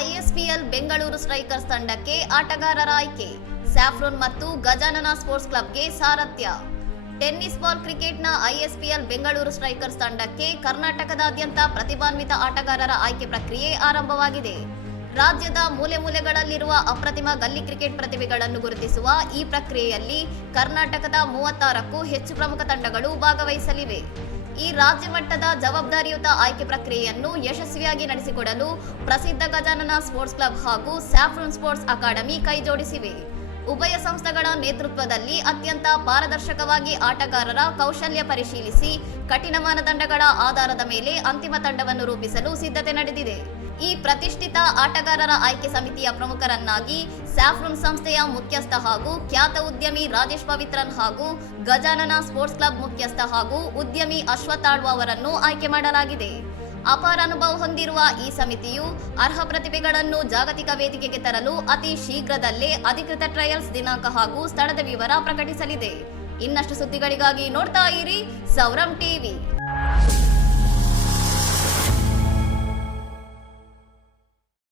ಐಎಸ್ಪಿಎಲ್ Bengaluru strikers ತಂಡಕ್ಕೆ ಆಟಗಾರರ ಆಯ್ಕೆ. ಸ್ಯಾಫ್ರೋನ್ ಮತ್ತು ಗಜಾನನ ಸ್ಪೋರ್ಟ್ಸ್ ಕ್ಲಬ್ಗೆ ಸಾರಥ್ಯ. ಟೆನ್ನಿಸ್ ಬಾಲ್ ಕ್ರಿಕೆಟ್ನ ಐಎಸ್ಪಿಎಲ್ ಬೆಂಗಳೂರು ಸ್ಟ್ರೈಕರ್ಸ್ ತಂಡಕ್ಕೆ ಕರ್ನಾಟಕದಾದ್ಯಂತ ಪ್ರತಿಭಾನ್ವಿತ ಆಟಗಾರರ ಆಯ್ಕೆ ಪ್ರಕ್ರಿಯೆ ಆರಂಭವಾಗಿದೆ. ರಾಜ್ಯದ ಮೂಲೆ ಮೂಲೆಗಳಲ್ಲಿರುವ ಅಪ್ರತಿಮ ಗಲ್ಲಿ ಕ್ರಿಕೆಟ್ ಪ್ರತಿಭೆಗಳನ್ನು ಗುರುತಿಸುವ ಈ ಪ್ರಕ್ರಿಯೆಯಲ್ಲಿ ಕರ್ನಾಟಕದ 36ಕ್ಕೂ ಹೆಚ್ಚು ಪ್ರಮುಖ ತಂಡಗಳು ಭಾಗವಹಿಸಲಿವೆ. ಈ ರಾಜ್ಯ ಮಟ್ಟದ ಜವಾಬ್ದಾರಿಯುತ ಆಯ್ಕೆ ಪ್ರಕ್ರಿಯೆಯನ್ನು ಯಶಸ್ವಿಯಾಗಿ ನಡೆಸಿಕೊಡಲು ಪ್ರಸಿದ್ಧ ಗಜಾನನ ಸ್ಪೋರ್ಟ್ಸ್ ಕ್ಲಬ್ ಹಾಗೂ ಸ್ಯಾಫ್ರೋನ್ ಸ್ಪೋರ್ಟ್ಸ್ ಅಕಾಡೆಮಿ ಕೈಜೋಡಿಸಿವೆ. ಉಭಯ ಸಂಸ್ಥೆಗಳ ನೇತೃತ್ವದಲ್ಲಿ ಅತ್ಯಂತ ಪಾರದರ್ಶಕವಾಗಿ ಆಟಗಾರರ ಕೌಶಲ್ಯ ಪರಿಶೀಲಿಸಿ ಕಠಿಣ ಮಾನದಂಡಗಳ ಆಧಾರದ ಮೇಲೆ ಅಂತಿಮ ತಂಡವನ್ನು ರೂಪಿಸಲು ಸಿದ್ಧತೆ ನಡೆದಿದೆ. ಈ ಪ್ರತಿಷ್ಠಿತ ಆಟಗಾರರ ಆಯ್ಕೆ ಸಮಿತಿಯ ಪ್ರಮುಖರನ್ನಾಗಿ ಸ್ಯಾಫ್ರೋನ್ ಸಂಸ್ಥೆಯ ಮುಖ್ಯಸ್ಥ ಹಾಗೂ ಖ್ಯಾತ ಉದ್ಯಮಿ ರಾಜೇಶ್ ಪವಿತ್ರನ್ ಹಾಗೂ ಗಜಾನನ ಸ್ಪೋರ್ಟ್ಸ್ ಕ್ಲಬ್ ಮುಖ್ಯಸ್ಥ ಹಾಗೂ ಉದ್ಯಮಿ ಅಶ್ವಥ್ ಆಳ್ವ ಅವರನ್ನು ಆಯ್ಕೆ ಮಾಡಲಾಗಿದೆ. ಅಪಾರ ಅನುಭವ ಹೊಂದಿರುವ ಈ ಸಮಿತಿಯು ಅರ್ಹ ಪ್ರತಿಭೆಗಳನ್ನು ಜಾಗತಿಕ ವೇದಿಕೆಗೆ ತರಲು ಅತಿ ಶೀಘ್ರದಲ್ಲೇ ಅಧಿಕೃತ ಟ್ರಯಲ್ಸ್ ದಿನಾಂಕ ಹಾಗೂ ಸ್ಥಳದ ವಿವರ ಪ್ರಕಟಿಸಲಿದೆ. ಇನ್ನಷ್ಟು ಸುದ್ದಿಗಳಿಗಾಗಿ ನೋಡ್ತಾ ಇರಿ ಸೌರಂ ಟಿವಿ.